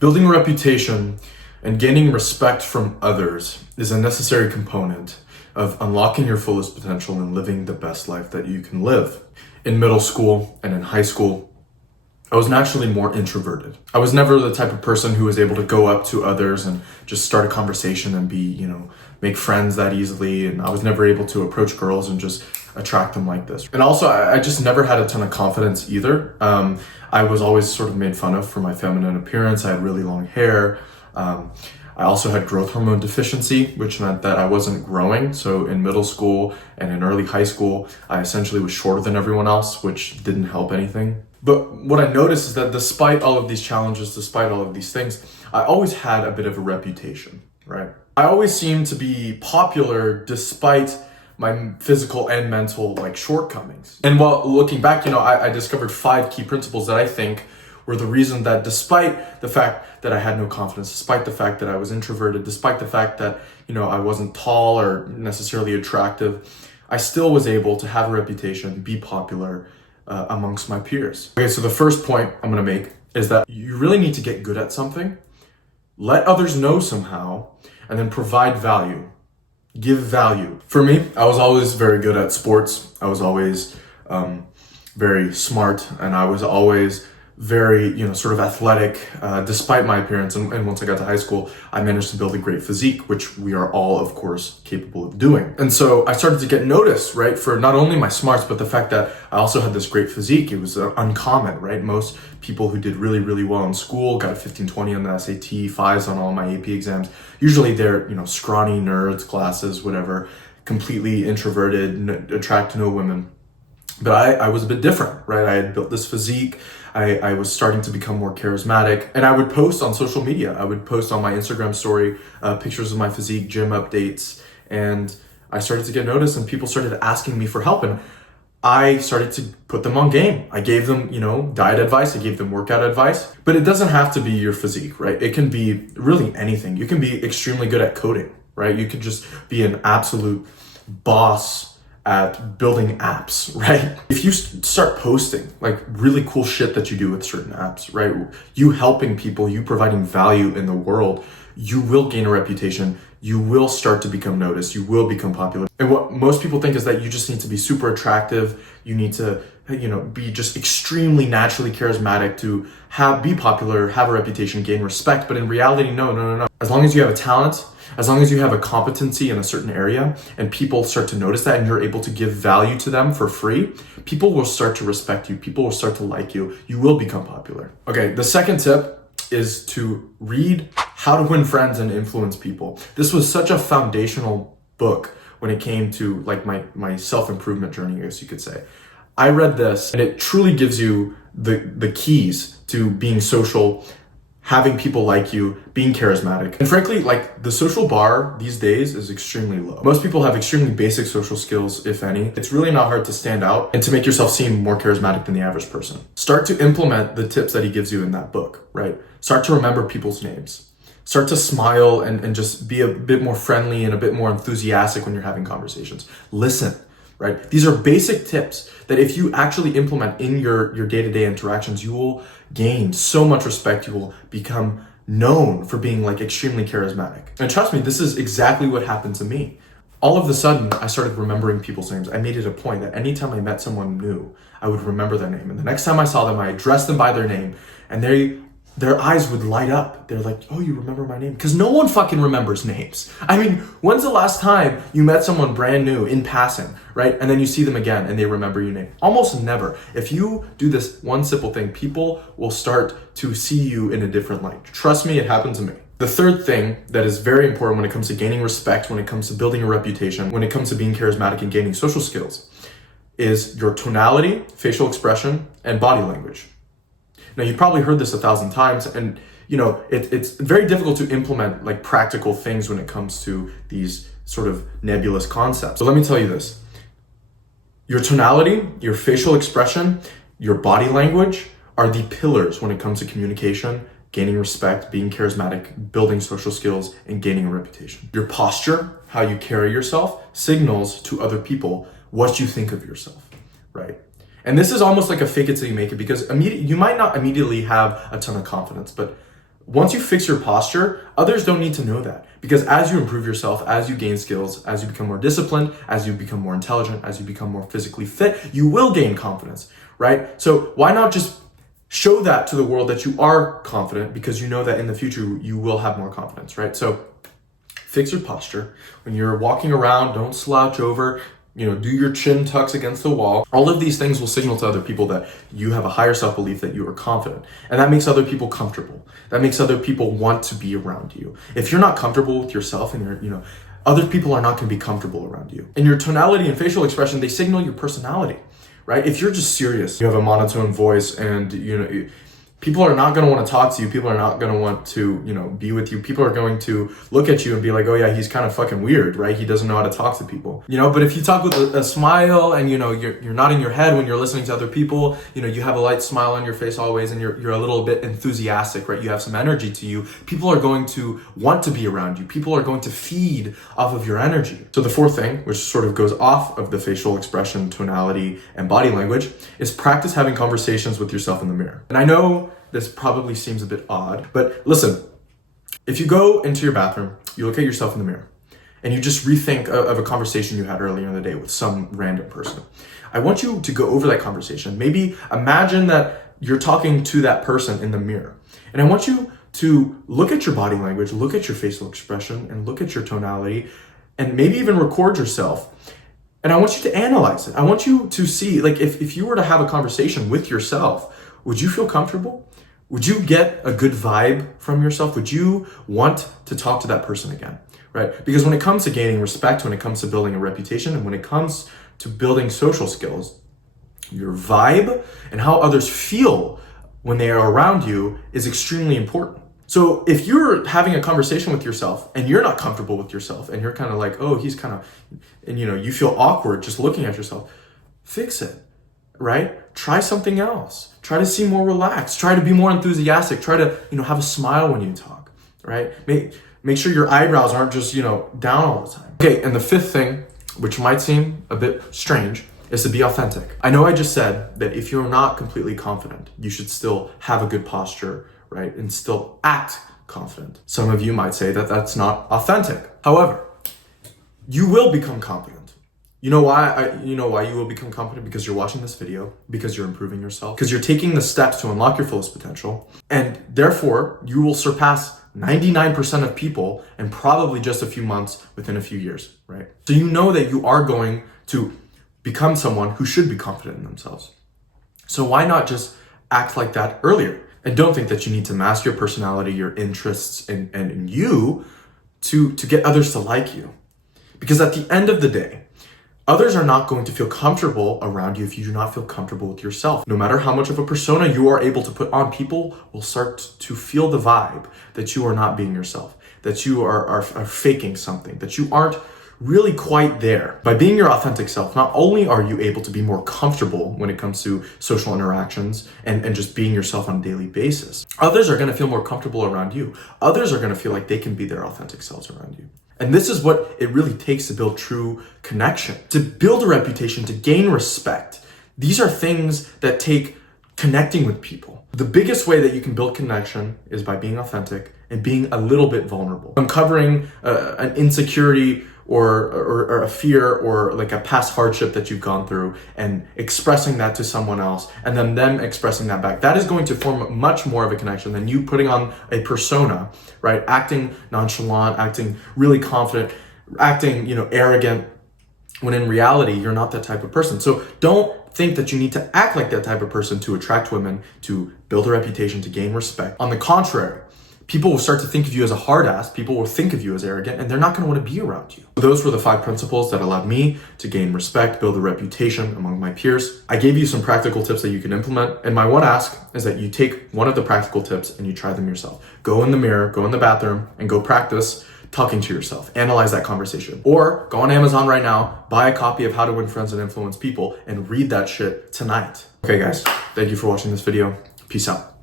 Building a reputation and gaining respect from others is a necessary component of unlocking your fullest potential and living the best life that you can live. In middle school and in high school, I was naturally more introverted. I was never the type of person who was able to go up to others and just start a conversation and make friends that easily. And I was never able to approach girls and just attract them like this. And also, I just never had a ton of confidence either. I was always sort of made fun of for my feminine appearance. I had really long hair. I also had growth hormone deficiency, which meant that I wasn't growing. So in middle school and in early high school, I essentially was shorter than everyone else, which didn't help anything. But what I noticed is that despite all of these challenges, despite all of these things, I always had a bit of a reputation, right? I always seemed to be popular despite my physical and mental shortcomings. And while looking back, I discovered 5 key principles that I think were the reason that despite the fact that I had no confidence, despite the fact that I was introverted, despite the fact that, I wasn't tall or necessarily attractive, I still was able to have a reputation, be popular amongst my peers. Okay, so the first point I'm gonna make is that you really need to get good at something, let others know somehow, and then provide value. Give value. For me, I was always very good at sports. I was always very smart, and I was always very, sort of athletic, despite my appearance. And once I got to high school, I managed to build a great physique, which we are all, of course, capable of doing. And so I started to get noticed, right, for not only my smarts, but the fact that I also had this great physique. It was uncommon, right? Most people who did really, really well in school got a 15-20 on the SAT, 5s on all my AP exams. Usually they're, scrawny nerds, glasses, whatever, completely introverted, attract no women. But I was a bit different, right? I had built this physique. I was starting to become more charismatic, and I would post on social media. I would post on my Instagram story pictures of my physique, gym updates, and I started to get noticed, and people started asking me for help, and I started to put them on game. I gave them, diet advice, I gave them workout advice, but it doesn't have to be your physique, right? It can be really anything. You can be extremely good at coding, right? You could just be an absolute boss at building apps, right? If you start posting really cool shit that you do with certain apps, right? You helping people, you providing value in the world, you will gain a reputation. You will start to become noticed. You will become popular. And what most people think is that you just need to be super attractive. You need to, be just extremely naturally charismatic to be popular, have a reputation, gain respect. But in reality, no. As long as you have a talent, as long as you have a competency in a certain area and people start to notice that and you're able to give value to them for free, people will start to respect you. People will start to like you. You will become popular. Okay, the second tip is to read How to Win Friends and Influence People. This was such a foundational book when it came to my self-improvement journey, I guess you could say. I read this and it truly gives you the keys to being social, having people like you, being charismatic. And frankly, the social bar these days is extremely low. Most people have extremely basic social skills, if any. It's really not hard to stand out and to make yourself seem more charismatic than the average person. Start to implement the tips that he gives you in that book, right? Start to remember people's names. Start to smile and just be a bit more friendly and a bit more enthusiastic when you're having conversations. Listen, right? These are basic tips that if you actually implement in your day-to-day interactions, you will gain so much respect. You will become known for being extremely charismatic. And trust me, this is exactly what happened to me. All of a sudden, I started remembering people's names. I made it a point that anytime I met someone new, I would remember their name. And the next time I saw them, I addressed them by their name, and their eyes would light up. They're like, oh, you remember my name? Because no one fucking remembers names. I mean, when's the last time you met someone brand new in passing, right? And then you see them again and they remember your name? Almost never. If you do this one simple thing, people will start to see you in a different light. Trust me, it happened to me. The third thing that is very important when it comes to gaining respect, when it comes to building a reputation, when it comes to being charismatic and gaining social skills, is your tonality, facial expression, and body language. Now, you've probably heard this 1,000 times, and it's very difficult to implement practical things when it comes to these sort of nebulous concepts. So let me tell you this. Your tonality, your facial expression, your body language are the pillars when it comes to communication, gaining respect, being charismatic, building social skills, and gaining a reputation. Your posture, how you carry yourself, signals to other people what you think of yourself, right? And this is almost like a fake it till you make it, because you might not immediately have a ton of confidence, but Once you fix your posture, others don't need to know that. Because as you improve yourself, as you gain skills, as you become more disciplined, as you become more intelligent, as you become more physically fit, you will gain confidence, right? So why not just show that to the world that you are confident, because you know that in the future you will have more confidence, right? So fix your posture. When you're walking around, don't slouch over. Do your chin tucks against the wall. All of these things will signal to other people that you have a higher self-belief, that you are confident. And that makes other people comfortable. That makes other people want to be around you. If you're not comfortable with yourself and other people are not going to be comfortable around you. And your tonality and facial expression, they signal your personality, right? If you're just serious, you have a monotone voice and, people are not going to want to talk to you. People are not going to want to, be with you. People are going to look at you and be like, oh yeah, he's kind of fucking weird, right? He doesn't know how to talk to people, but if you talk with a smile and, you're nodding your head when you're listening to other people, you have a light smile on your face always, and you're a little bit enthusiastic, right? You have some energy to you. People are going to want to be around you. People are going to feed off of your energy. So the fourth thing, which sort of goes off of the facial expression, tonality, and body language, is practice having conversations with yourself in the mirror. And I know this probably seems a bit odd, but listen, if you go into your bathroom, you look at yourself in the mirror, and you just rethink of a conversation you had earlier in the day with some random person. I want you to go over that conversation. Maybe imagine that you're talking to that person in the mirror. And I want you to look at your body language, look at your facial expression, and look at your tonality, and maybe even record yourself. And I want you to analyze it. I want you to see, like, if you were to have a conversation with yourself, would you feel comfortable? Would you get a good vibe from yourself? Would you want to talk to that person again, right? Because when it comes to gaining respect, when it comes to building a reputation, and when it comes to building social skills, your vibe and how others feel when they are around you is extremely important. So if you're having a conversation with yourself and you're not comfortable with yourself and you're kind of like, oh, he's kind of, and you feel awkward just looking at yourself, fix it, right? Try something else. Try to seem more relaxed. Try to be more enthusiastic. Try to, have a smile when you talk, right? Make sure your eyebrows aren't just, down all the time. Okay, and the fifth thing, which might seem a bit strange, is to be authentic. I know I just said that if you're not completely confident, you should still have a good posture, right? And still act confident. Some of you might say that that's not authentic. However, you will become confident. You know why you will become confident? Because you're watching this video, because you're improving yourself, because you're taking the steps to unlock your fullest potential, and therefore you will surpass 99% of people in probably just a few months, within a few years, right? So you know that you are going to become someone who should be confident in themselves. So why not just act like that earlier? And don't think that you need to mask your personality, your interests, and you to get others to like you. Because at the end of the day, others are not going to feel comfortable around you if you do not feel comfortable with yourself. No matter how much of a persona you are able to put on, people will start to feel the vibe that you are not being yourself, that you are faking something, that you aren't really quite there. By being your authentic self, not only are you able to be more comfortable when it comes to social interactions and just being yourself on a daily basis, others are going to feel more comfortable around you. Others are going to feel like they can be their authentic selves around you. And this is what it really takes to build true connection, to build a reputation, to gain respect. These are things that take connecting with people. The biggest way that you can build connection is by being authentic and being a little bit vulnerable. Uncovering an insecurity or a fear or like a past hardship that you've gone through and expressing that to someone else and then them expressing that back. That is going to form much more of a connection than you putting on a persona, right? Acting nonchalant, acting really confident, acting, arrogant, when in reality, you're not that type of person. So don't think that you need to act like that type of person to attract women, to build a reputation, to gain respect. On the contrary, people will start to think of you as a hard ass, people will think of you as arrogant, and they're not going to want to be around you. Those were the 5 principles that allowed me to gain respect, build a reputation among my peers. I gave you some practical tips that you can implement, and my one ask is that you take one of the practical tips and you try them yourself. Go in the mirror, go in the bathroom, and go practice talking to yourself. Analyze that conversation. Or go on Amazon right now, buy a copy of How to Win Friends and Influence People, and read that shit tonight. Okay guys, thank you for watching this video. Peace out.